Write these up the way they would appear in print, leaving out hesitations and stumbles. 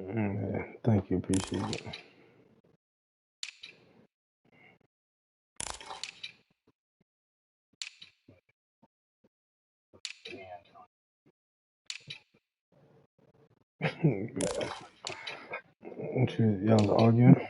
Yeah, thank you, appreciate it. Y'all was arguing?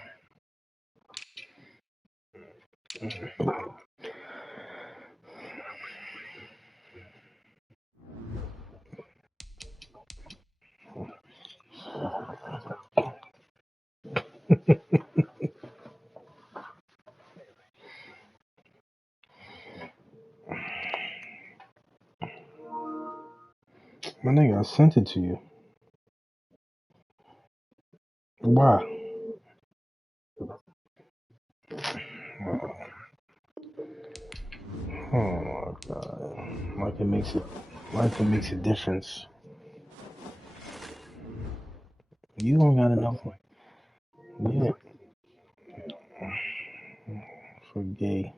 My nigga, I sent it to you. Why? Oh my god. Like it makes a difference. You don't got enough. Yeah, for gay.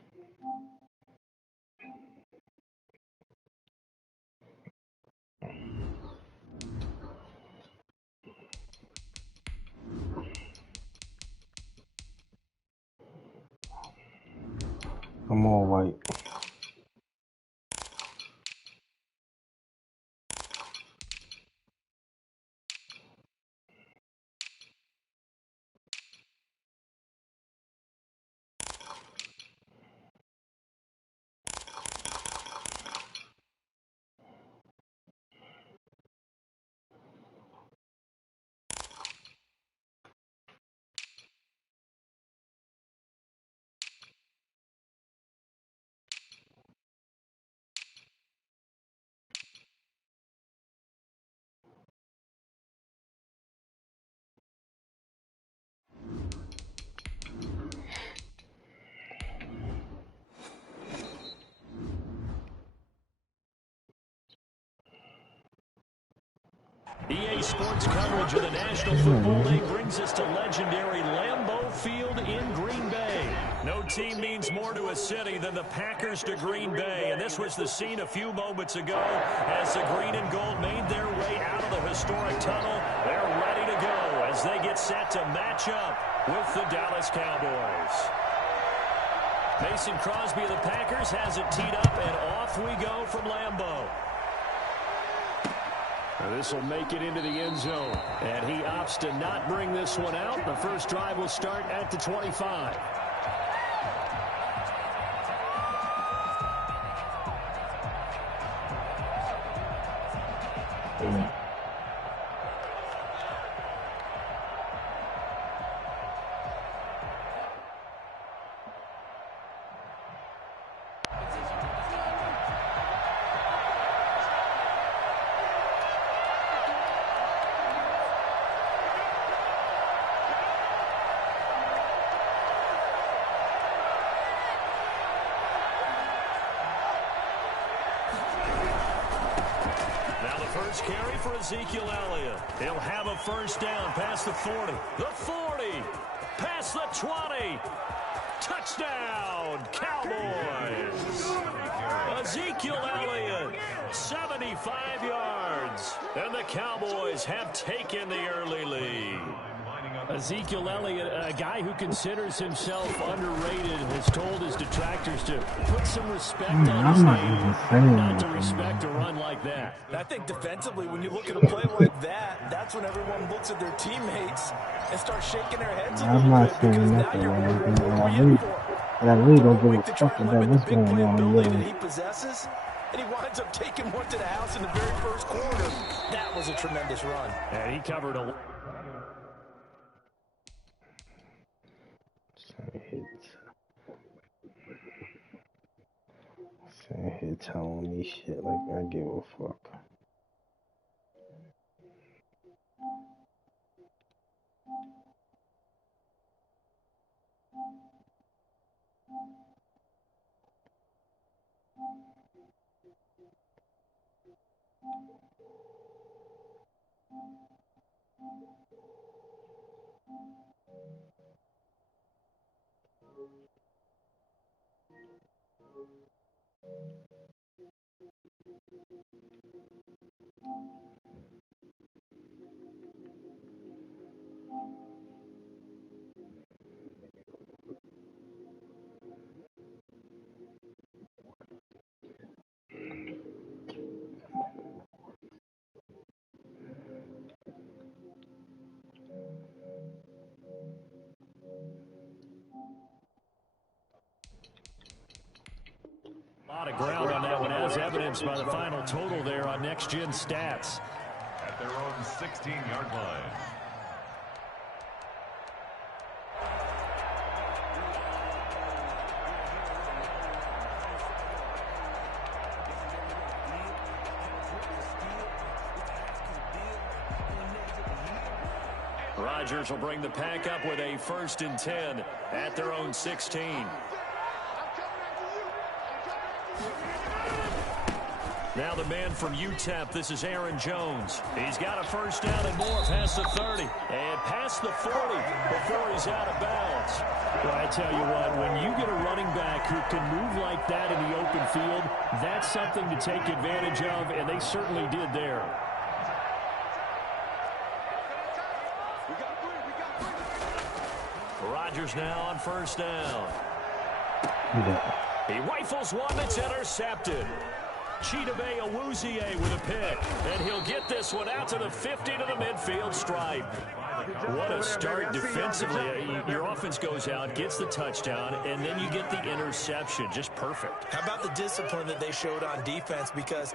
I'm all white. EA Sports coverage of the National Football League brings us to legendary Lambeau Field in Green Bay. No team means more to a city than the Packers to Green Bay, and this was the scene a few moments ago as the green and gold made their way out of the historic tunnel. They're ready to go as they get set to match up with the Dallas Cowboys. Mason Crosby of the Packers has it teed up, and off we go from Lambeau. This will make it into the end zone, and he opts to not bring this one out. The first drive will start at the 25. First carry for Ezekiel Elliott. He'll have a first down past the 40. The 40. Past the 20. Touchdown, Cowboys. Ezekiel Elliott, 75 yards. And the Cowboys have taken the early lead. Ezekiel Elliott, a guy who considers himself underrated, has told his detractors to put some respect on his name, not to respect a run like that. I think defensively, when you look at a play like that, that's when everyone looks at their teammates and starts shaking their heads a little bit, because now you're I really don't give a fuck about what's going on in the he possesses. and he winds up taking one to the house in the very first quarter. That was a tremendous run. And he covered a... Sitting here telling me shit like I give a fuck. A lot of ground on that one, as evidenced by the final total there on Next Gen Stats. At their own 16-yard line. Rodgers will bring the pack up with a 1st and 10 at their own 16. Now the man from UTEP, this is Aaron Jones. He's got a 1st down and more past the 30 and past the 40 before he's out of bounds. Well, I tell you what, when you get a running back who can move like that in the open field, that's something to take advantage of, and they certainly did there. Rodgers now on 1st down. He rifles one that's intercepted. Chidobe Awuzie with a pick, and he'll get this one out to the 50 to the midfield stripe. What a start defensively. Your offense goes out, gets the touchdown, and then you get the interception. Just perfect. How about the discipline that they showed on defense? Because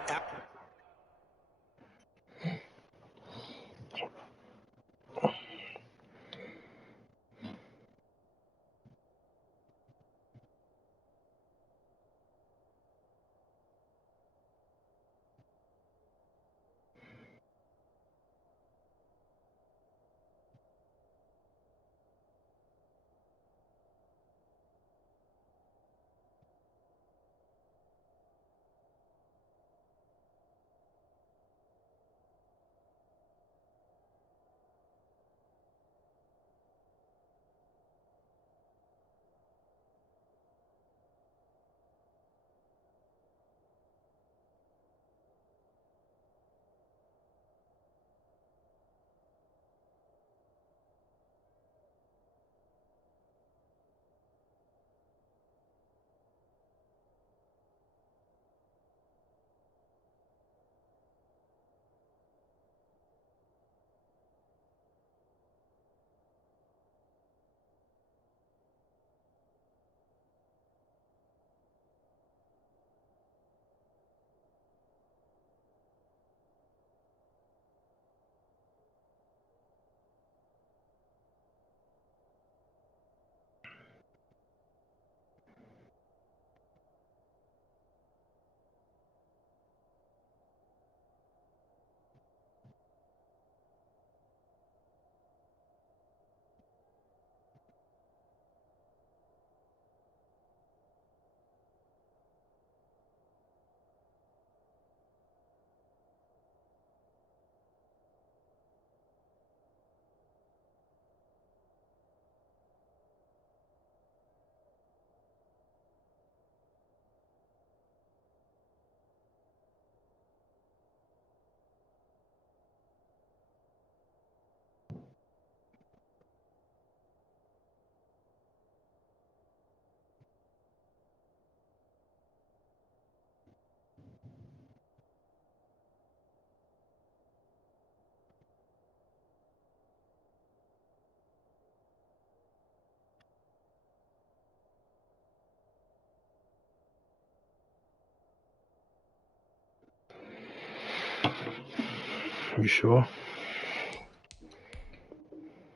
You sure?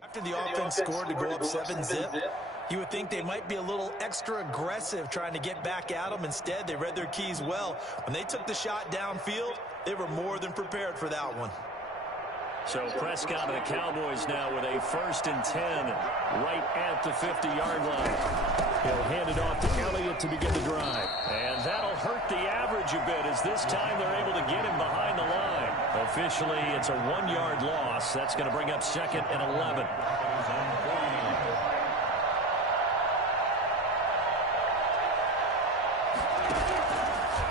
After the offense scored to go up 7-zip, you would think they might be a little extra aggressive trying to get back at them. Instead, they read their keys well. When they took the shot downfield, they were more than prepared for that one. So Prescott and the Cowboys now with a 1st and 10 right at the 50-yard line. He'll hand it off to Elliott to begin the drive. And that'll hurt the average a bit as this time they're able to get him behind the line. Officially, it's a 1-yard loss. That's going to bring up 2nd and 11.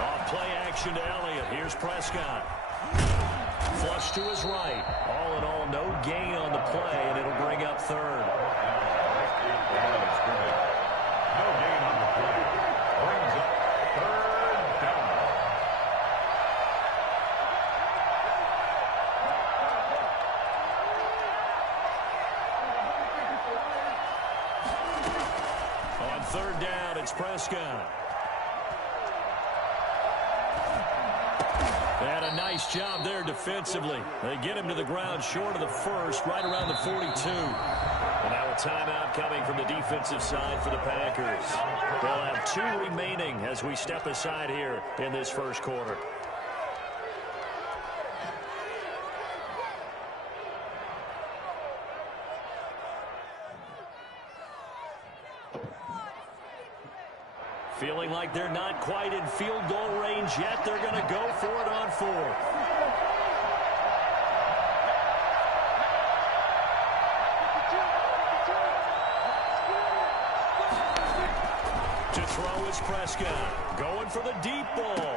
Off play action to Elliott. Here's Prescott. Flush to his right. All in all, no gain on the play, and it'll bring up 3rd. No gain on the play. Brings up 3rd down. On 3rd down, it's Prescott. And a nice job there defensively. They get him to the ground short of the 1st, right around the 42. And now a timeout coming from the defensive side for the Packers. They'll have 2 remaining as we step aside here in this 1st quarter. Feeling like they're not quite in field goal range yet. They're going to go for it on 4th. To throw is Prescott. Going for the deep ball.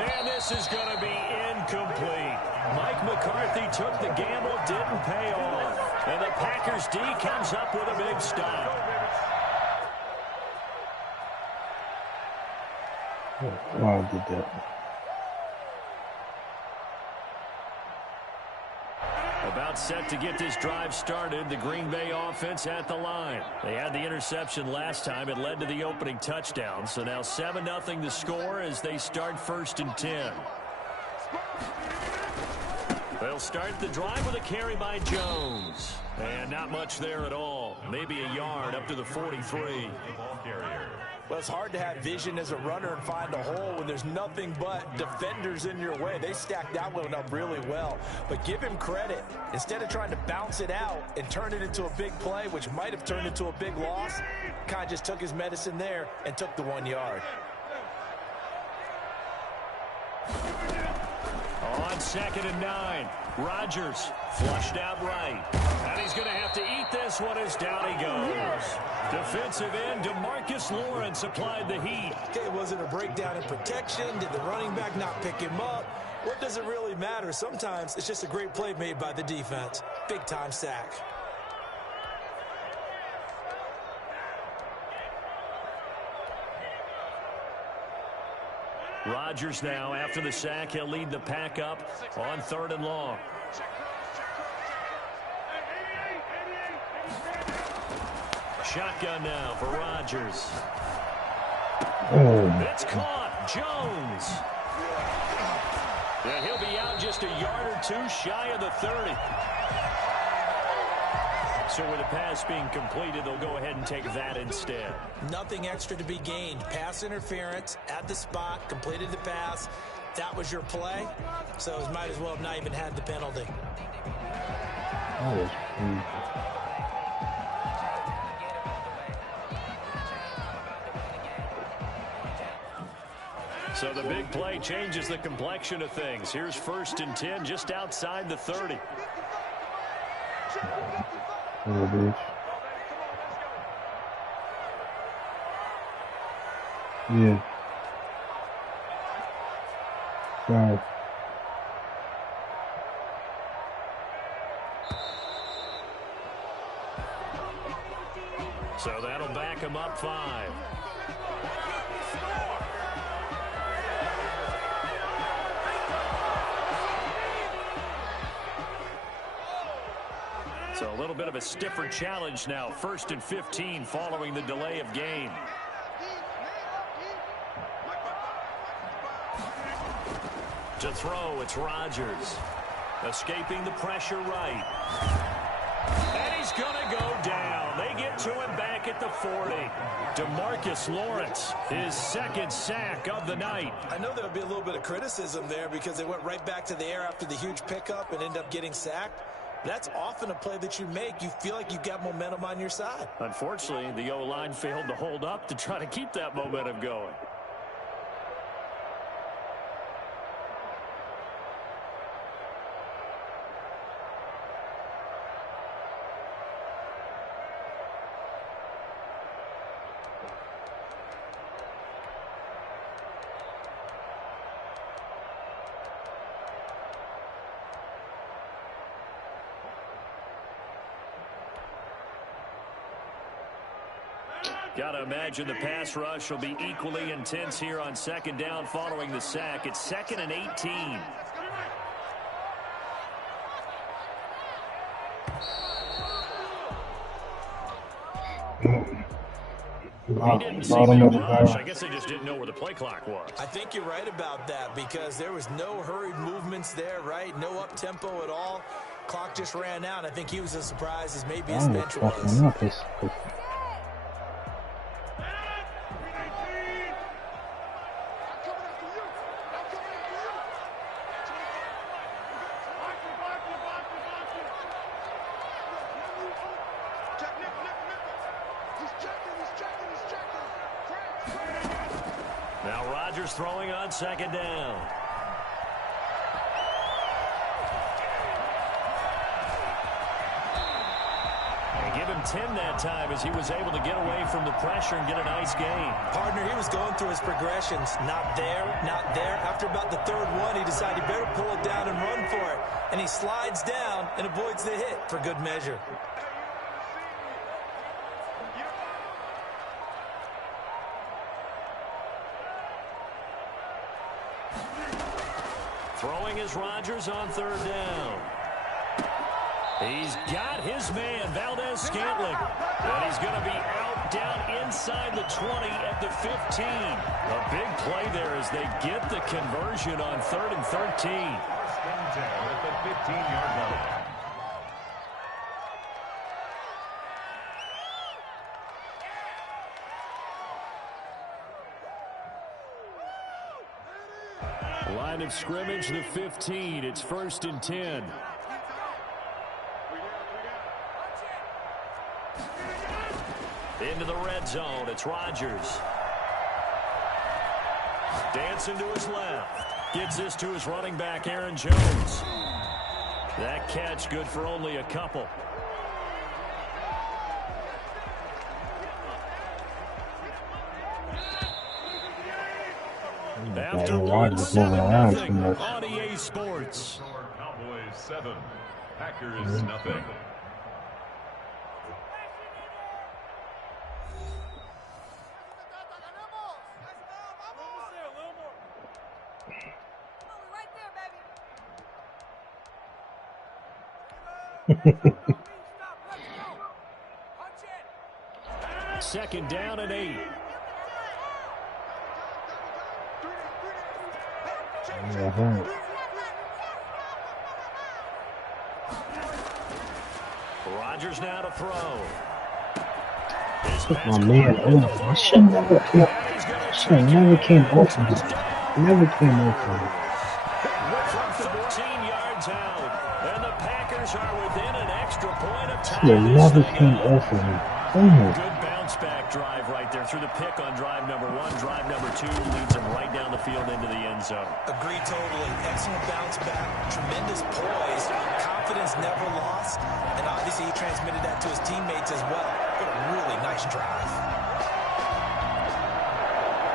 And this is going to be incomplete. Mike McCarthy took the gamble, didn't pay off. And the Packers D comes up with a big stop. Why I did that? About set to get this drive started, the Green Bay offense at the line. They had the interception last time. It led to the opening touchdown. So now 7-0 the score as they start 1st and 10. They'll start the drive with a carry by Jones. And not much there at all. Maybe a yard up to the 43. Well, it's hard to have vision as a runner and find a hole when there's nothing but defenders in your way. They stacked that one up really well. But give him credit. Instead of trying to bounce it out and turn it into a big play, which might have turned into a big loss, kind of just took his medicine there and took the 1 yard. On 2nd and 9, Rodgers flushed out right. And he's going to have to eat this one as down he goes. Defensive end DeMarcus Lawrence applied the heat. Okay, was it a breakdown in protection? Did the running back not pick him up? What does it really matter? Sometimes it's just a great play made by the defense. Big-time sack. Rodgers now, after the sack, he'll lead the pack up on 3rd and long. Shotgun now for Rodgers. It's caught. Jones. And he'll be out just a yard or 2 shy of the 30. So with the pass being completed, they'll go ahead and take that instead. Nothing extra to be gained. Pass interference at the spot, completed the pass. That was your play, so it might as well have not even had the penalty. That was crazy. So the big play changes the complexion of things. Here's 1st and 10 just outside the 30. Little bitch. Yeah. Sorry. So that'll back him up 5. So a little bit of a stiffer challenge now. 1st and 15 following the delay of game. To throw, it's Rodgers. Escaping the pressure right. And he's going to go down. They get to him back at the 40. DeMarcus Lawrence, his second sack of the night. I know there would be a little bit of criticism there because they went right back to the air after the huge pickup and ended up getting sacked. That's often a play that you make. You feel like you've got momentum on your side. Unfortunately, the O-line failed to hold up to try to keep that momentum going. Got to imagine the pass rush will be equally intense here on second down following the sack. It's 2nd and 18. He didn't see the rush. I guess they just didn't know where the play clock was. I think you're right about that because there was no hurried movements there, right? No up-tempo at all. Clock just ran out. I think he was as surprised as maybe his bench was. Now Rodgers throwing on second down. They give him 10 that time as he was able to get away from the pressure and get a nice gain. Partner, he was going through his progressions. Not there, not there. After about the third one, he decided he better pull it down and run for it. And he slides down and avoids the hit for good measure. Throwing is Rodgers on third down. He's got his man, Valdez-Scantling. And he's going to be out down inside the 20 at the 15. A big play there as they get the conversion on 3rd and 13. 1st and 10 at the 15-yard line. Line of scrimmage, the 15. It's 1st and 10. Into the red zone. It's Rodgers. Dancing to his left. Gets this to his running back, Aaron Jones. That catch good for only a couple. After one, 7-0 on EA Sports. Cowboys 7, Packers nothing. Second down and 8. Rodgers now to throw. Oh man, I should never came open. Never came open. From 13 yards out, and the Packers are within an extra point of time. Should never came open. Good bounce back drive right there through the pick on drive number 1. Drive number 2 leads them right down the field into the end zone. Agreed totally. Excellent bounce back. Tremendous poise. Confidence never lost. And obviously he transmitted that to his teammates as well. What a really nice drive.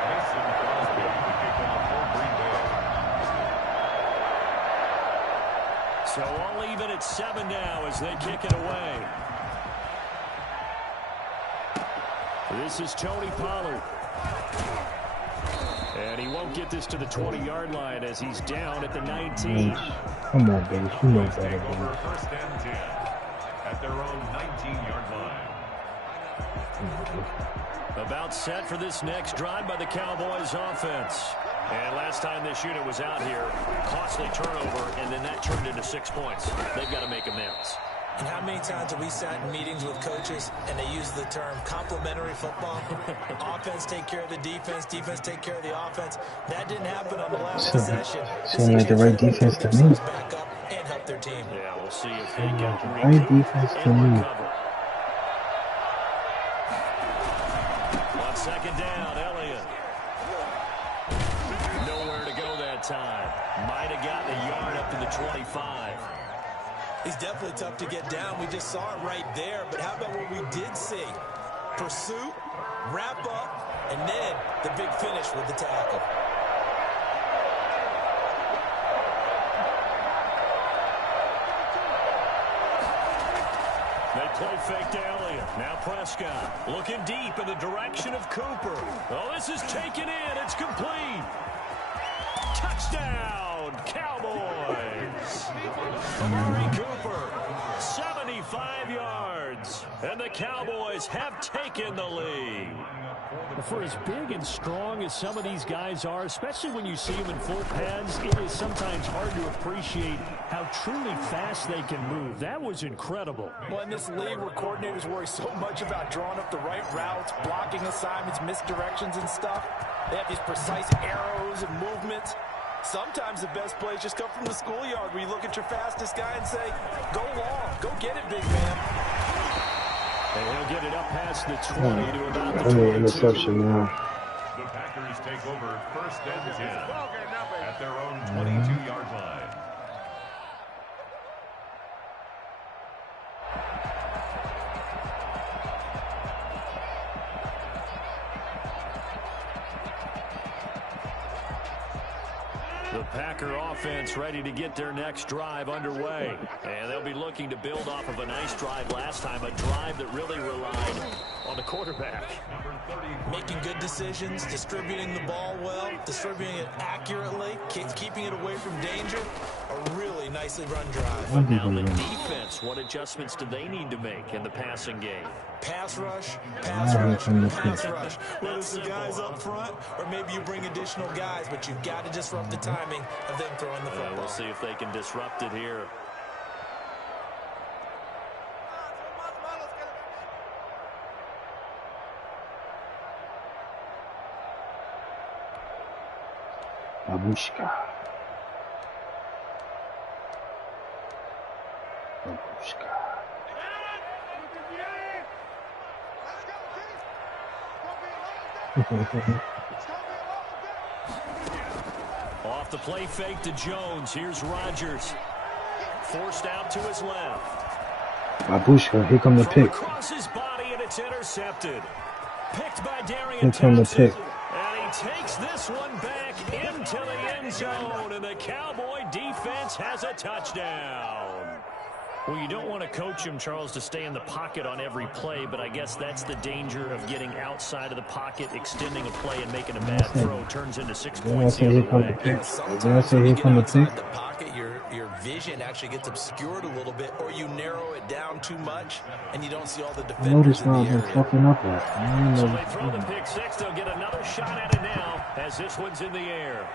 Mason Crosby, the kickoff for Green Bay. So all even at 7 now as they kick it away. This is Tony Pollard. And he won't get this to the 20-yard line as he's down at the 19. Come on, baby. You know better, Take over baby. 1st and 10 at their own 19-yard line. About set for this next drive by the Cowboys offense. And last time this unit was out here, costly turnover, and then that turned into 6 points. They've got to make amends. And how many times have we sat in meetings with coaches and they use the term complementary football? Offense take care of the defense, defense take care of the offense. That didn't happen on the last possession. Seemed like the right defense to me. Back up and help their team. Yeah, we'll see if they Seemed can like the right defense to me. On second down, Elliott. Nowhere to go that time. Might have gotten a yard up to the 25. He's definitely tough to get down. We just saw it right there. But how about what we did see? Pursuit, wrap up, and then the big finish with the tackle. They play fake to Elliott. Now Prescott looking deep in the direction of Cooper. Oh, this is taken in. It's complete. Touchdown, Cowboys. Amari Cooper, 75 yards. And the Cowboys have taken the lead. For as big and strong as some of these guys are, especially when you see them in full pads, it is sometimes hard to appreciate how truly fast they can move. That was incredible. Well, in this league where coordinators worry so much about drawing up the right routes, blocking assignments, misdirections and stuff, they have these precise arrows and movements. Sometimes the best plays just come from the schoolyard where you look at your fastest guy and say, go long, go get it, big man. And he'll get it up past the 20 to about the 22. Interception now. The Packers take over first and 10 at their own 22-yard line. The Packer offense ready to get their next drive underway. And they'll be looking to build off of a nice drive last time, a drive that really relied on the quarterback. Making good decisions, distributing the ball well, distributing it accurately, keeping it away from danger. A really nicely run drive. But now the defense, what adjustments do they need to make in the passing game? Pass rush, pass rush, pass rush. Whether it's the guys up front or maybe you bring additional guys, but you've got to disrupt the timing of them throwing the football. We'll see if they can disrupt it here. Babushka. Babushka. Off the play fake to Jones. Here's Rodgers. Forced out to his left. Babushka, here come the pick. Across his body, and it's intercepted. Picked by Darian Here come the Thompson. pick. And he takes this one back into the end zone. And the Cowboy defense has a touchdown. Well, you don't want to coach him, Charles, to stay in the pocket on every play, but I guess that's the danger of getting outside of the pocket, extending a play, and making a bad throw. Turns into 6 points the other way. Did I say here come the pick? The pocket, your vision actually gets obscured a little bit, or you narrow it down too much, and you don't see all the I defenders noticed in why the I've been area. fucking up at. So they throw the pick six. They'll get another shot at it now as this one's in the air.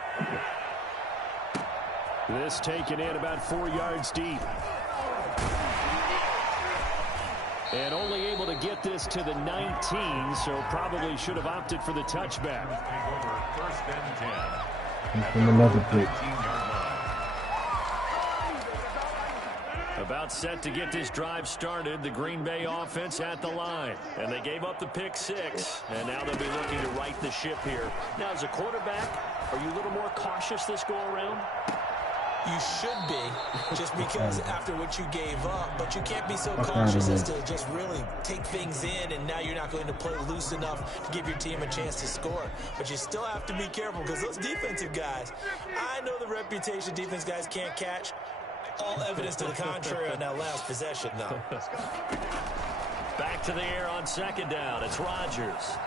This taken in about 4 yards deep. And only able to get this to the 19, so probably should have opted for the touchback. Take over first and 10. From another pick. About set to get this drive started, the Green Bay offense at the line. And they gave up the pick six, and now they'll be looking to right the ship here. Now, as a quarterback, are you a little more cautious this go-around? You should be, just because after what you gave up, but you can't be so cautious as to just really take things in, and now you're not going to play loose enough to give your team a chance to score. But you still have to be careful, because those defensive guys, I know the reputation defense guys can't catch. All evidence to the contrary on that last possession, though. Back to the air on second down. It's Rodgers.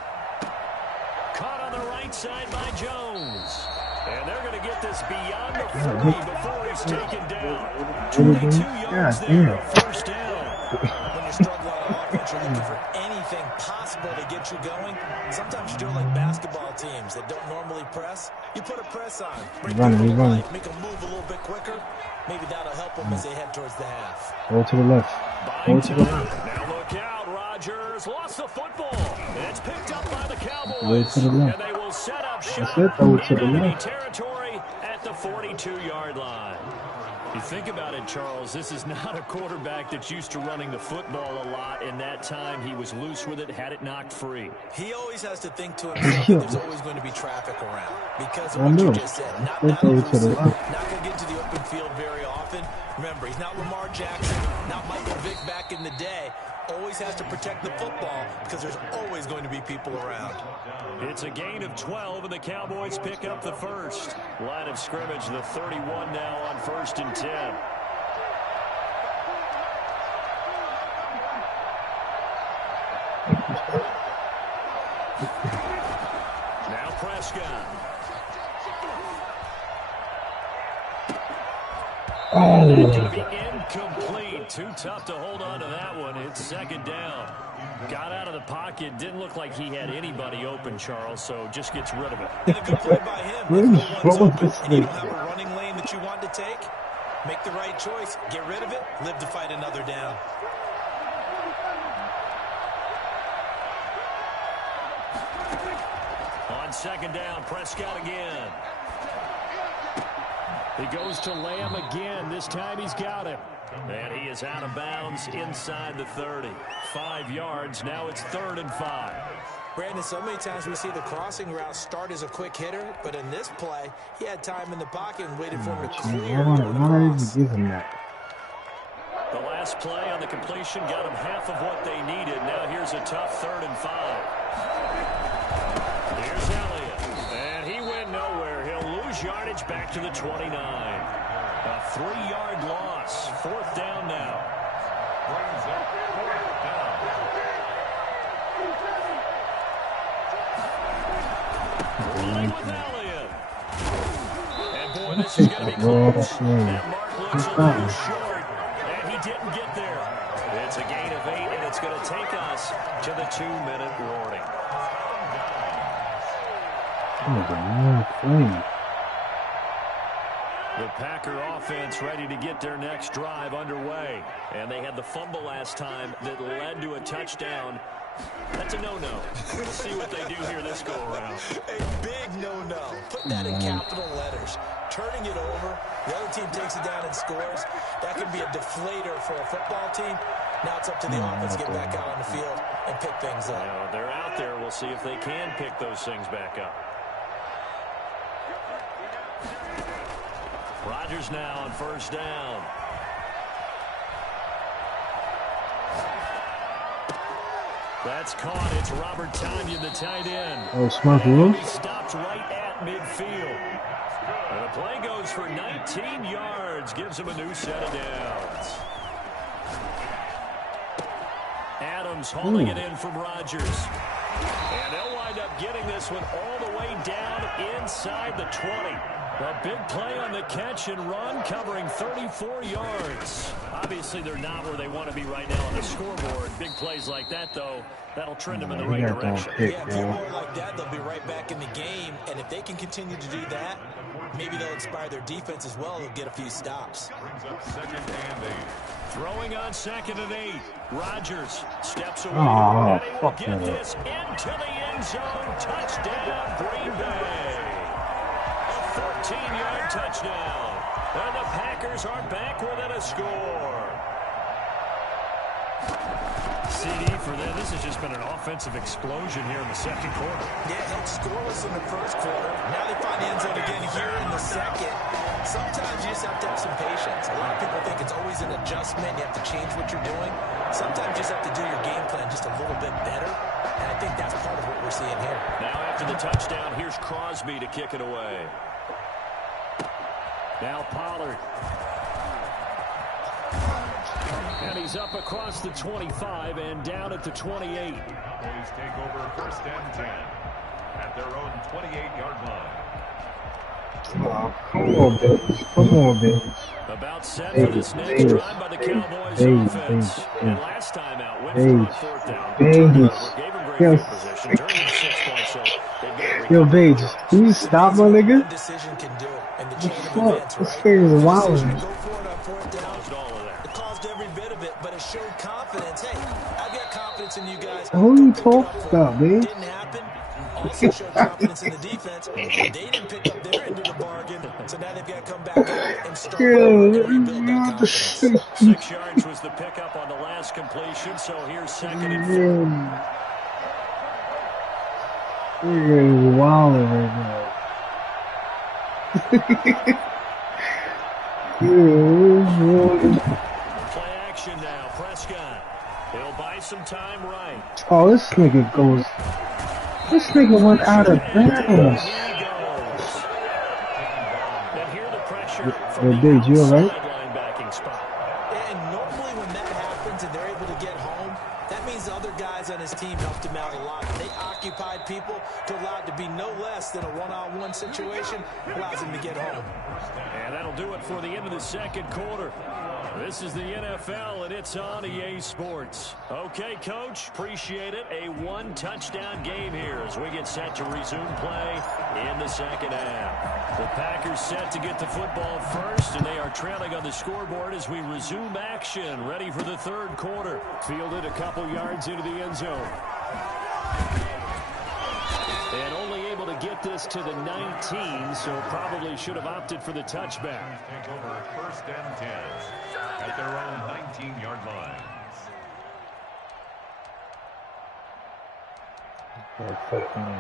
Caught on the right side by Jones. And they're going to get this beyond the 40 before he's taken down. 22 yards there, first down. When you're struggling on offense, you're looking for anything possible football to get you going. Sometimes you do it like basketball teams that don't normally press. You put a press on, bring people to life, make them move a little bit quicker. Maybe that'll help them as they head towards the half. Go to the left. Go to the left. Now look out, Rodgers lost the football. It's picked up by the Cowboys. Go to the left. And they will set up shop Go to the in enemy left. territory at the 42-yard line. You think about it, Charles, this is not a quarterback that's used to running the football a lot. In that time, he was loose with it, had it knocked free. He always has to think to himself that there's always going to be traffic around. Because of what you just said, not going to get into the open field very often. Remember, he's not Lamar Jackson, not Michael Vick back in the day. Always has to protect the football because there's always going to be people around. It's a gain of 12, and the Cowboys pick up the first. Line of scrimmage, the 31 now on 1st and 10. Now Prescott. Going to be incomplete. Too tough to hold on to that one. It's second down. Got out of the pocket. Didn't look like he had anybody open, Charles, so just gets rid of it. And a good play by him. If no one's open and you don't have a running lane that you want to take, make the right choice. Get rid of it. Live to fight another down. On second down, Prescott again. He goes to Lamb again. This time he's got him. And he is out of bounds inside the 30. 5 yards. Now it's 3rd and 5. Brandon, so many times we see the crossing route start as a quick hitter, but in this play, he had time in the pocket and waited for him to clear. The last play on the completion got him half of what they needed. Now here's a tough 3rd and 5. Here's Elliott. And he went nowhere. He'll lose yardage back to the 29. A 3-yard loss. 4th down now. Rolling with Elliott. And boy, this is going to be close. That mark looks a little short. And he didn't get there. It's a gain of 8, and it's going to take us to the 2-minute warning. The Packer offense ready to get their next drive underway. And they had the fumble last time that led to a touchdown. That's a no-no. We'll see what they do here this go-around. A big no-no. Put that in capital letters. Turning it over, the other team takes it down and scores. That could be a deflator for a football team. Now it's up to the offense to get back out on the field and pick things up. Now, they're out there. We'll see if they can pick those things back up. Rodgers now on 1st down. That's caught. It's Robert Tonyan, the tight end. Oh, smart move. He stopped right at midfield. And the play goes for 19 yards. Gives him a new set of downs. Adams holding it in from Rodgers. And they'll wind up getting this one all the way down inside the 20. A big play on the catch and run, covering 34 yards. Obviously, they're not where they want to be right now on the scoreboard. Big plays like that, though, that'll trend them in the right direction. Yeah, 2 more like that, they'll be right back in the game. And if they can continue to do that, maybe they'll inspire their defense as well. They'll get a few stops. Throwing on 2nd and 8. Rodgers steps away. Oh, and he will get this into the end zone. Touchdown, Green Bay. 14-yard touchdown. And the Packers are back within a score. CD for them. This has just been an offensive explosion here in the second quarter. Yeah, held scoreless in the first quarter. Now they find the end zone again here in the second. Sometimes you just have to have some patience. A lot of people think it's always an adjustment. You have to change what you're doing. Sometimes you just have to do your game plan just a little bit better. And I think that's part of what we're seeing here. Now after the touchdown, here's Crosby to kick it away. Now Pollard. And he's up across the 25 and down at the 28. Boys take over 1st and 10 at their own 28-yard line. Oh, come on, Bills. Come on, Bills. About set for this next drive by the Cowboys offense. And last time out, went for 4th down. Gave him very Yo, field position. Turn into 6 points, so they've got to yo, recover. Paige, can you stop, my nigga? One decision can do in the The chain of fuck? events, This right? thing is The decision wilding. to go for it on fourth down. Caused all of that. It caused every bit of it, but it showed confidence. Hey, I've got confidence in you guys. Who Go you pick it up talking for about, me. man? Didn't happen. Also showed confidence in the defense. They didn't pick up their end of the bargain, so now they've got to come back out and start over and rebuild that confidence. 6 yards was the pickup on the last completion, so here's 2nd and 4. You're wilding right now. Play action now. Prescott. He'll buy some time right. Oh, this nigga goes. This nigga went out of bounds. He goes. And here the pressure Yo, from the Dave, you outside alright? linebacking spot. And normally when that happens and they're able to get home, that means the other guys on his team helped him out a lot. They occupied people to allow it to be no less than a one-on-one situation, allows him to get home. And that'll do it for the end of the second quarter. This is the NFL, and it's on EA Sports. Okay, Coach, appreciate it. A one-touchdown game here as we get set to resume play in the second half. The Packers set to get the football first, and they are trailing on the scoreboard as we resume action, ready for the third quarter. Fielded a couple yards into the end zone. And only able to get this to the 19, so probably should have opted for the touchback. Take over 1st and 10 at their own 19-yard line. Fucking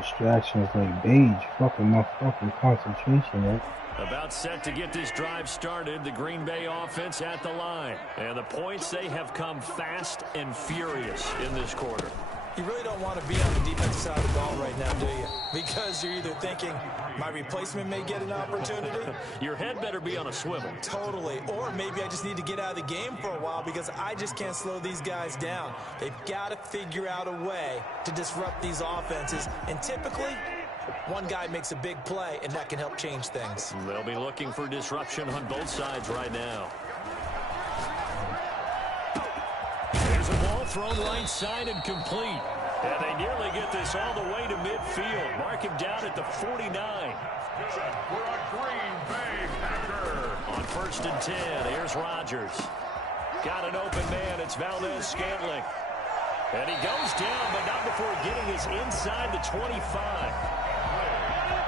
distractions like Beige. Fucking my fucking concentration, man. About set to get this drive started, the Green Bay offense at the line. And the points, they have come fast and furious in this quarter. You really don't want to be on the defensive side of the ball right now, do you? Because you're either thinking, my replacement may get an opportunity. Your head better be on a swivel. Totally. Or maybe I just need to get out of the game for a while because I just can't slow these guys down. They've got to figure out a way to disrupt these offenses. And typically, one guy makes a big play, and that can help change things. They'll be looking for disruption on both sides right now. There's a ball thrown right side and complete. And they nearly get this all the way to midfield. Mark him down at the 49. For a Green Bay Packer. On 1st and 10, here's Rodgers. Got an open man. It's Valdez-Scantling. And he goes down, but not before getting his inside the 25.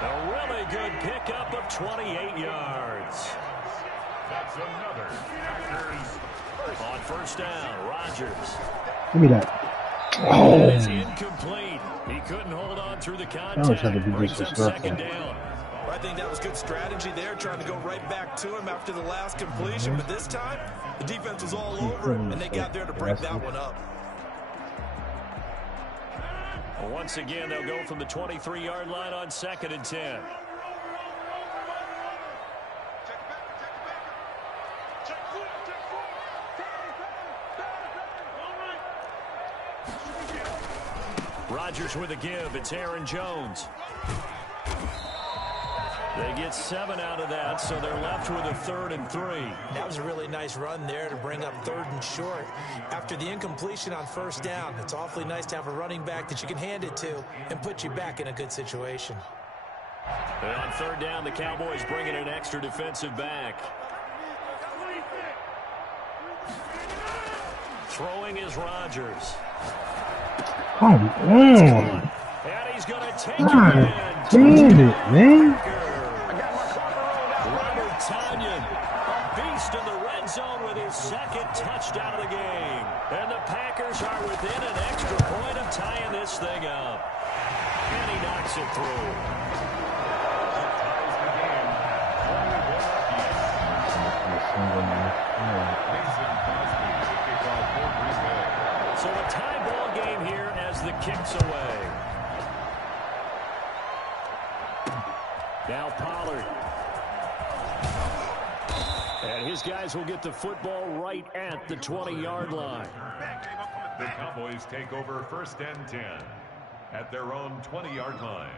A really good pickup of 28 yards. That's another Packers. On 1st down, Rodgers. Give me that. That is Oh, incomplete. He couldn't hold on through the that contact. was trying to be Brings up disrespectful. 2nd down. I think that was good strategy there, trying to go right back to him after the last completion. But this time, the defense was all over him, and they got there to break that one up. Once again, they'll go from the 23-yard line on 2nd and 10. Rodgers with a give. It's Aaron Jones. They get 7 out of that, so they're left with a 3rd and 3. That was a really nice run there to bring up 3rd and short. After the incompletion on 1st down, it's awfully nice to have a running back that you can hand it to and put you back in a good situation. And on 3rd down, the Cowboys bring in an extra defensive back. Throwing is Rodgers. come on. And he's going to take God it in. damn it, man. Robert Tonyan, a beast in the red zone with his 2nd touchdown of the game. And the Packers are within an extra point of tying this thing up. And he knocks it through. Mason Crosby to kick off for Green Bay. So a tie ball game here as the kick's away. Now Pollard. And his guys will get the football right at the 20-yard line. The Cowboys take over 1st and 10 at their own 20-yard line.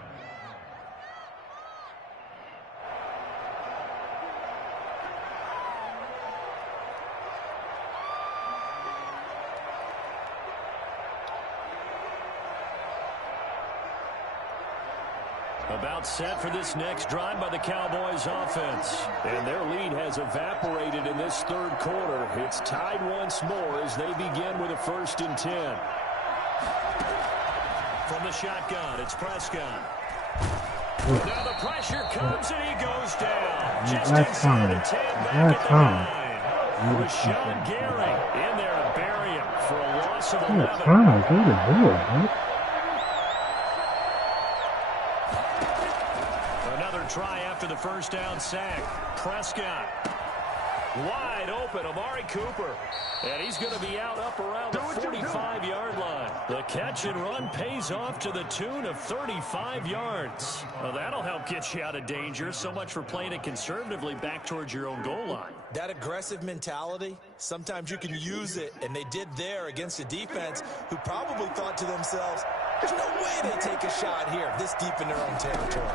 About set for this next drive by the Cowboys offense. And their lead has evaporated in this third quarter. It's tied once more as they begin with a 1st and 10. From the shotgun, it's Prescott. Now the pressure comes and he goes down. Just inside the 10, back at the 9. Rashawn Gary in there to bury him for a loss of 11. Another try after the first down sack. Prescott wide open, Amari Cooper. And he's going to be out up around the 45-yard line. The catch and run pays off to the tune of 35 yards. Well, that'll help get you out of danger. So much for playing it conservatively back towards your own goal line. That aggressive mentality, sometimes you can use it, and they did there against a defense who probably thought to themselves, there's no way they take a shot here this deep in their own territory.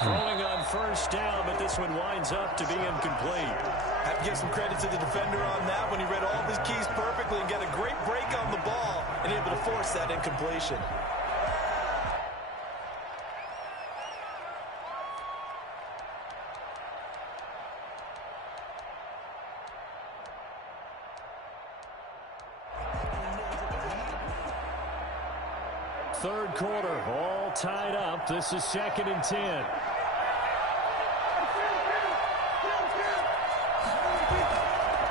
Throwing on first down, but this one winds up to be incomplete. I have to give some credit to the defender on that when he read all of his keys perfectly and got a great break on the ball and able to force that incompletion. Third quarter, all tied up. This is 2nd and 10.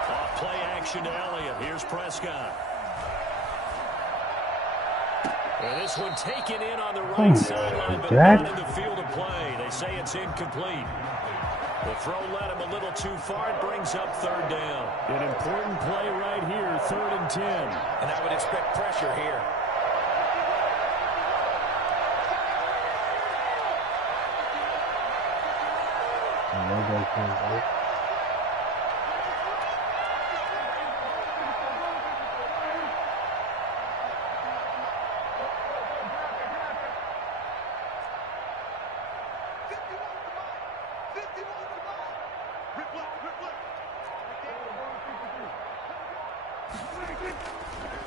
Off play action to Elliott. Here's Prescott. And this one taken in on the right sideline, but not in the field of play. They say it's incomplete. The throw led him a little too far. It brings up 3rd down. An important play right here, 3rd and 10. And I would expect pressure here.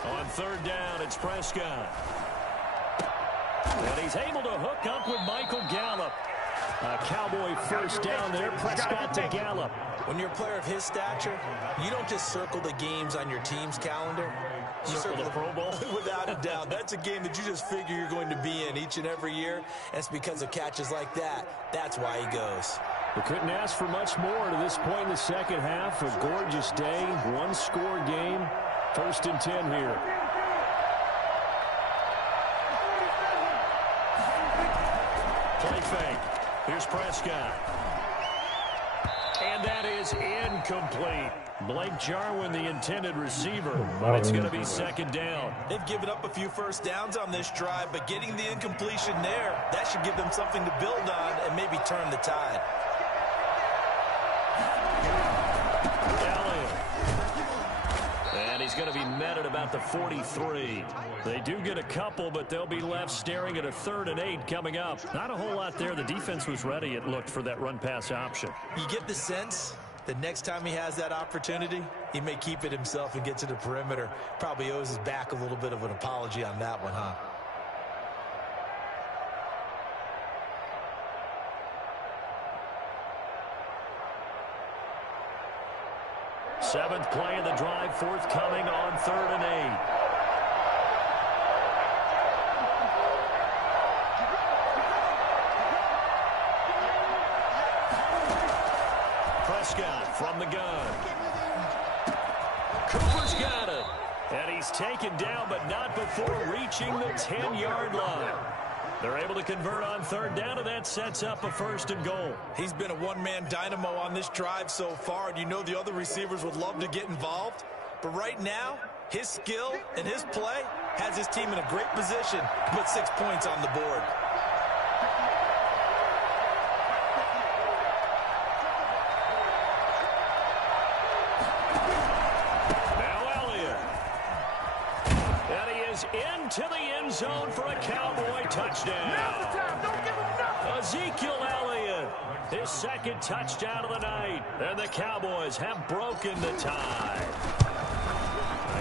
On 3rd down, it's Prescott. And he's able to hook up with Michael Gallup. A Cowboy first down there. Prescott to Gallup. When you're a player of his stature, you don't just circle the games on your team's calendar. You circle the Pro Bowl? Without a doubt. That's a game that you just figure you're going to be in each and every year. And it's because of catches like that. That's why he goes. We couldn't ask for much more to this point in the second half. A gorgeous day, one-score game. 1st and 10 here. Play fake. Here's Prescott. And that is incomplete. Blake Jarwin, the intended receiver. But it's going to be 2nd down. They've given up a few first downs on this drive, but getting the incompletion there, that should give them something to build on and maybe turn the tide. He's going to be met at about the 43. They do get a couple, but they'll be left staring at a 3rd and 8 coming up. Not a whole lot there. The defense was ready, it looked, for that run-pass option. You get the sense that next time he has that opportunity, he may keep it himself and get to the perimeter. Probably owes his back a little bit of an apology on that one, huh? Seventh play of the drive, forthcoming on 3rd and 8. Prescott from the gun. Cooper's got it. And he's taken down, but not before reaching the 10-yard line. They're able to convert on 3rd down, and that sets up a 1st and goal. He's been a one-man dynamo on this drive so far, and you know the other receivers would love to get involved. But right now, his skill and his play has his team in a great position to put 6 points on the board. Now Elliott. And he is into the end zone for a Cowboy touchdown. Ezekiel Elliott, his 2nd touchdown of the night. And the Cowboys have broken the tie.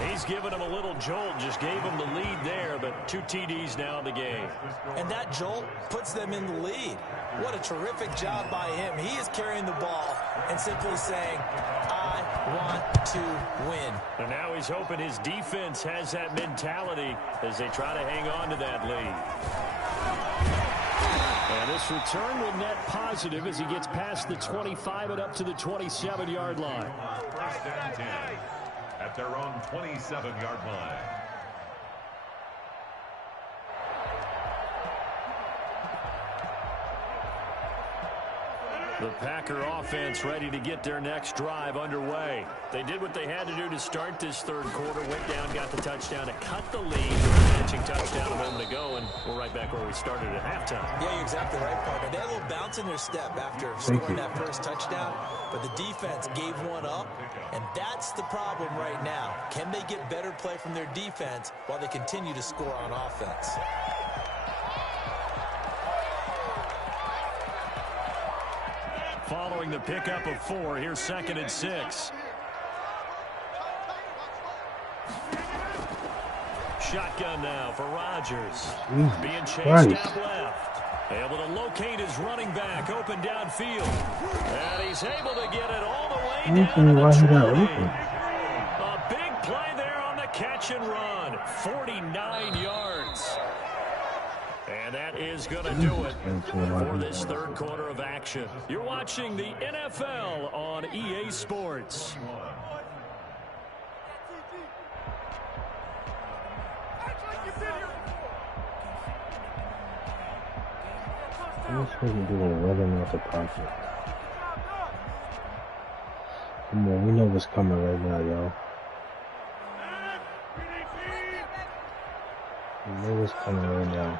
He's given him a little jolt, just gave him the lead there, but 2 TDs now in the game. And that jolt puts them in the lead. What a terrific job by him. He is carrying the ball and simply saying, I want to win. And now he's hoping his defense has that mentality as they try to hang on to that lead. And this return will net positive as he gets past the 25 and up to the 27-yard line. First and 10 at their own 27-yard line. The Packer offense ready to get their next drive underway. They did what they had to do to start this third quarter, went down, got the touchdown to cut the lead. Catching touchdown a moment ago, and we're right back where we started at halftime. Yeah, you're exactly right, partner. They had a little bounce in their step after scoring that first touchdown, but the defense gave one up, and that's the problem right now. Can they get better play from their defense while they continue to score on offense? Following the pickup of 4, here's 2nd and 6. Shotgun now for Rodgers. Being chased out left. Able to locate his running back open downfield. And he's able to get it all the way down to the 20. A big play there on the catch and run. 49 yards. And that is going to do it for this third quarter of action. You're watching the NFL on EA Sports. What's he doing running out the pocket? Come on, we know what's coming right now, y'all. We know what's coming right now.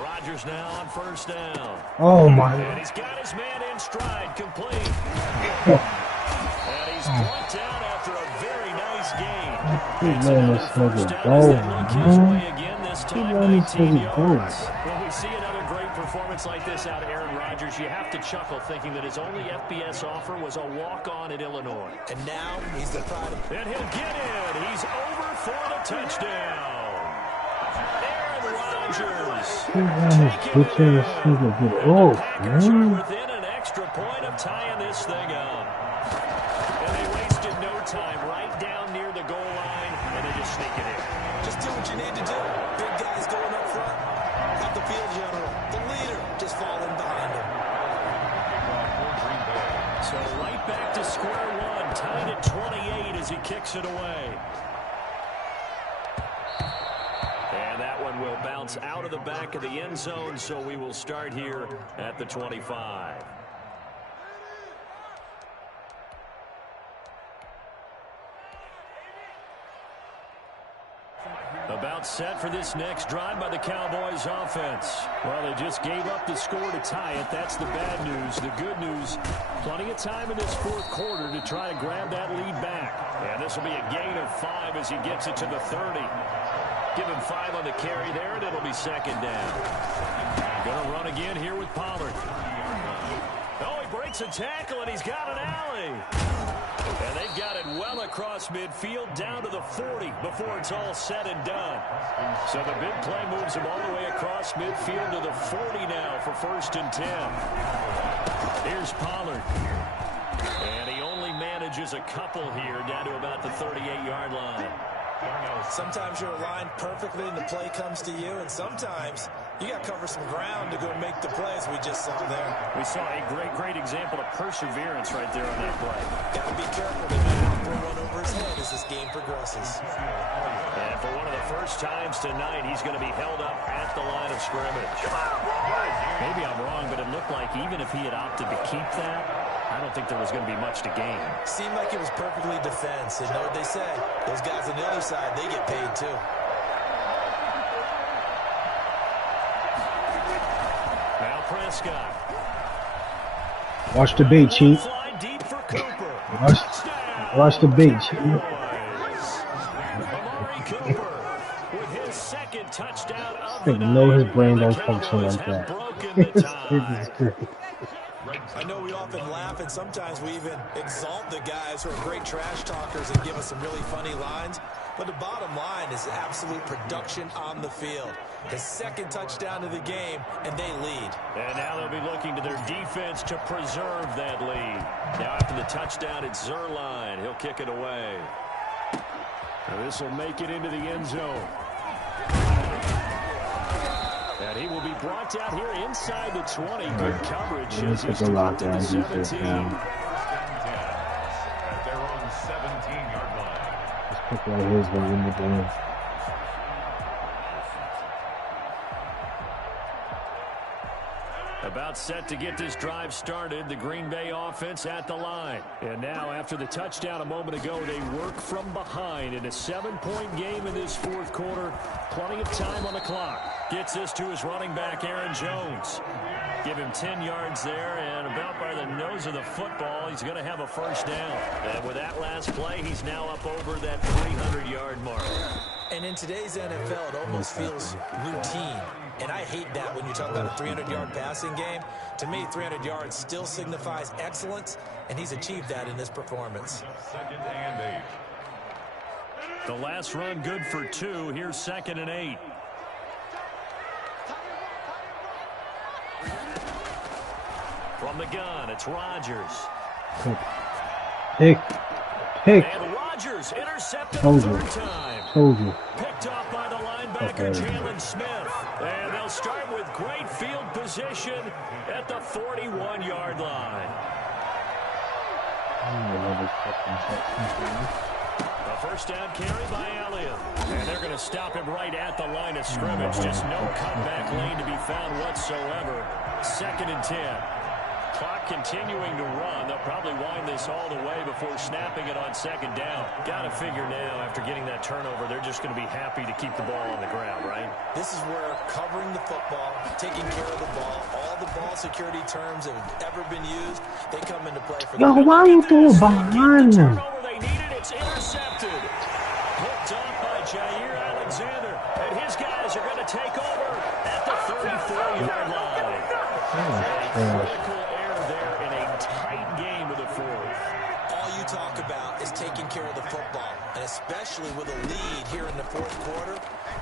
Rodgers now on first down. Oh my! And he's got his man in stride, complete. And he's brought down after a very nice game. Keep letting this nigga go, man. Keep letting this nigga go. When we see another great performance like this out of Aaron Rodgers, you have to chuckle thinking that his only FBS offer was a walk-on at Illinois. And now he's the pride of... And he'll get in. He's over for the touchdown. Aaron Rodgers. Within an extra point of tying this thing up. And they wasted no time right down near the goal line, and they just sneak it in. Just do what you need to do. Big guys going up front. Have the field general, the leader, just falling behind him. So right back to square one, tied at 28 as he kicks it away. And that one will bounce out of the back of the end zone, so we will start here at the 25. About set for this next drive by the Cowboys offense. Well, they just gave up the score to tie it. That's the bad news. The good news, plenty of time in this fourth quarter to try to grab that lead back. And this will be a gain of 5 as he gets it to the 30. Give him 5 on the carry there, and it'll be second down. Going to run again here with Pollard. Oh, he breaks a tackle, and he's got an alley. And they've got it well across midfield down to the 40 before it's all said and done. So the big play moves him all the way across midfield to the 40 now for 1st and 10. Here's Pollard. And he only manages a couple here down to about the 38-yard line. Sometimes you're aligned perfectly and the play comes to you, and sometimes you got to cover some ground to go make the plays we just saw there. We saw a great example of perseverance right there on that play. Got to be careful to not throw one over his head as this game progresses. And for one of the first times tonight, he's going to be held up at the line of scrimmage. Maybe I'm wrong, but it looked like even if he had opted to keep that, I don't think there was going to be much to gain. Seemed like it was perfectly defense. And know what they say? Those guys on the other side, they get paid too. Now Prescott. Watch the bait, Chief. Watch the bait, Chief. Amari Cooper with his second touchdown of I know his brain don't function like that. This is great. I know we often laugh and sometimes we even exalt the guys who are great trash talkers and give us some really funny lines. But the bottom line is absolute production on the field. His second touchdown of the game, and they lead. And now they'll be looking to their defense to preserve that lead. Now after the touchdown, it's Zuerlein. He'll kick it away. Now this will make it into the end zone. And he will be brought out here inside the 20. Good coverage as he's dropped at the 17. At their own 17-yard line. This pick right here is going to win the game. About set to get this drive started, the Green Bay offense at the line. And now after the touchdown a moment ago, they work from behind in a 7-point game in this fourth quarter. Plenty of time on the clock. Gets this to his running back, Aaron Jones. Give him 10 yards there, and about by the nose of the football, he's going to have a first down. And with that last play, he's now up over that 300-yard mark. And in today's NFL, it almost feels routine. And I hate that when you talk about a 300-yard passing game. To me, 300 yards still signifies excellence, and he's achieved that in this performance. 2nd and 8. The last run good for 2. Here's 2nd and 8. From the gun, it's Rodgers. Pick. And Rodgers intercepted the third time. Picked off by the linebacker, Jalen Smith. And they'll start with great field position at the 41-yard line. A first down carry by Elliott. And they're going to stop him right at the line of scrimmage. Just no cutback lane to be found whatsoever. 2nd and 10. Clock continuing to run. They'll probably wind this all the way before snapping it on 2nd down. Got to figure now, after getting that turnover, they're just going to be happy to keep the ball on the ground, right? This is where covering the football, taking care of the ball, all the ball security terms that have ever been used, they come into play for Yo, why you throwing behind them? They needed, it's intercepted. Picked off by Jair Alexander. And his guys are going to take over at the 34-yard line. Critical error there in a tight game of the fourth. All you talk about is taking care of the football, and especially with a lead here in the fourth quarter,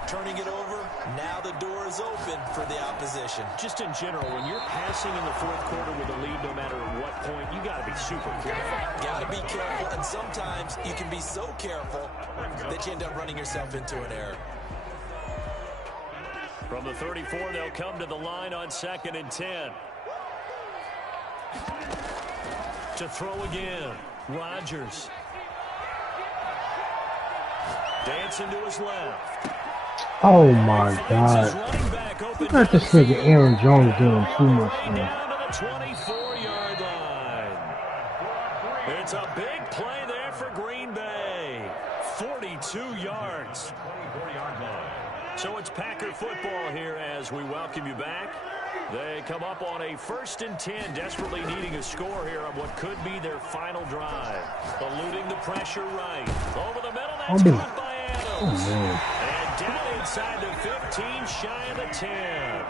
turning it over, now the door is open for the opposition. Just in general, when you're passing in the fourth quarter with a lead, no matter at what point, you got to be super careful. Got to be careful, and sometimes you can be so careful that you end up running yourself into an error. From the 34, they'll come to the line on 2nd and 10. To throw again, Rodgers. Dancing to his left. Oh my God. Look at this nigga Aaron Jones doing too much, man. Down to the 24-yard line. It's a big play there for Green Bay. 42 yards. 24-yard line. So it's Packer football here as we welcome you back. They come up on a 1st and 10, desperately needing a score here on what could be their final drive. Eluding the pressure right. Over the middle, that's caught by Adams. And down inside the 15, shy of the 10.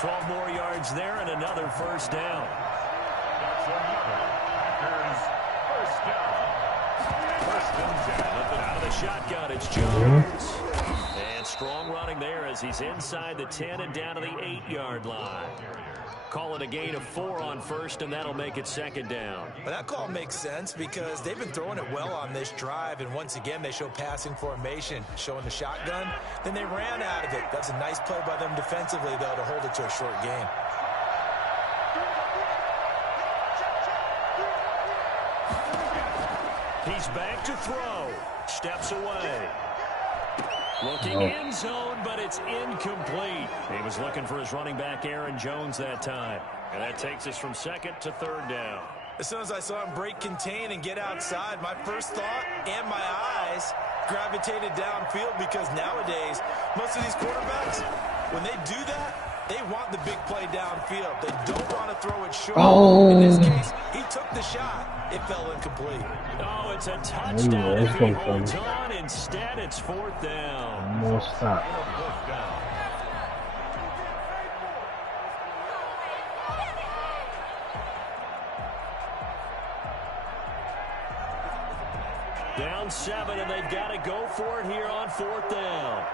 12 more yards there and another first down. Packers first down. 1st and 10. Nothing out of the shotgun, it's Jones. And strong running there as he's inside the 10 and down to the 8-yard line. Call it a gain of 4 on 1st, and that'll make it 2nd down. But that call makes sense because they've been throwing it well on this drive, and once again they show passing formation, showing the shotgun. Then they ran out of it. That's a nice play by them defensively, though, to hold it to a short gain. He's back to throw. Steps away. Looking end zone, but it's incomplete. He was looking for his running back, Aaron Jones, that time. And that takes us from 2nd to 3rd down. As soon as I saw him break contain and get outside, my first thought and my eyes gravitated downfield because nowadays, most of these quarterbacks, when they do that, they want the big play downfield. They don't want to throw it short. In this case, he took the shot. It fell incomplete. Oh, it's a touchdown if he holds on. Instead, it's 4th down. More stop. Down 7, and they've got to go for it here on 4th down.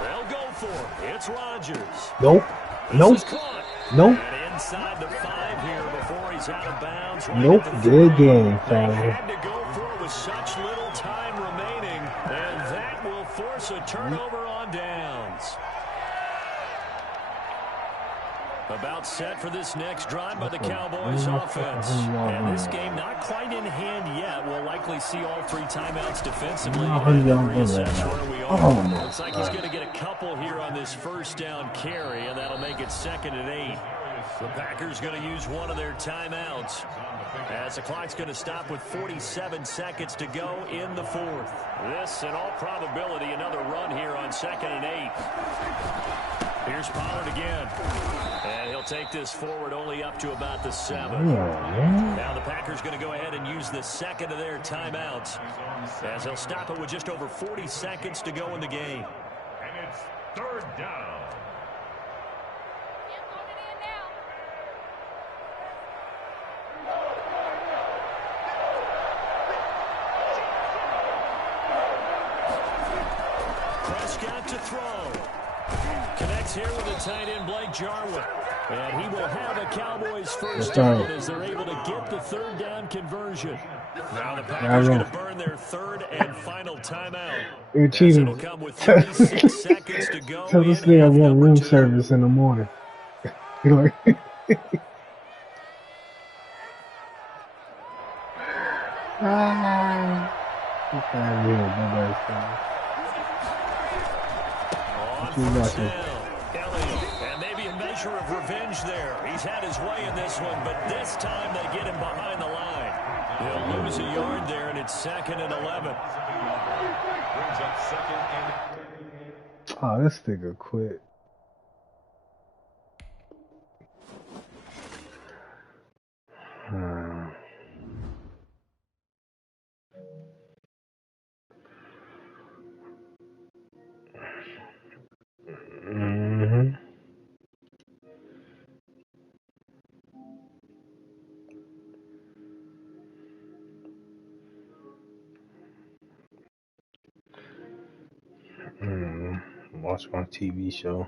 They'll go for it. It's Rodgers. Nope. Nope. Nope. And inside the 5 here before he's out of bounds. Right Nope. Good game, They fella. had to go for it with such little time remaining, and that will force a turnover on downs. About set for this next drive by the Cowboys offense. And this game not quite in hand yet. We'll likely see all 3 timeouts defensively and reassess where we are. Looks like he's going to get a couple here on this first down carry, and that'll make it 2nd and 8. The Packers going to use one of their timeouts, as the clock's going to stop with 47 seconds to go in the 4th. This, in all probability, another run here on 2nd and 8. Here's Pollard again. And he'll take this forward only up to about the 7. Now the Packers going to go ahead and use the 2nd of their timeouts, as they'll stop it with just over 40 seconds to go in the game. And it's 3rd down. Prescott to throw. Connects here with the tight end, Blake Jarwin. And he will have a Cowboys first down as they're able to get the 3rd down conversion. Now the Packers going to burn their 3rd and final timeout. You're cheating. It'll come with 36 seconds to go. Tell this nigga I want room service in the morning. You're like, Get out of here, nobody's coming. On first down, Elliott, and maybe a measure of revenge there. He's had his way in this one, but this time they get him behind the line. He'll lose a yard there, and it's 2nd and 11. Brings up 2nd and... Oh, this nigga quit. Watch my TV show.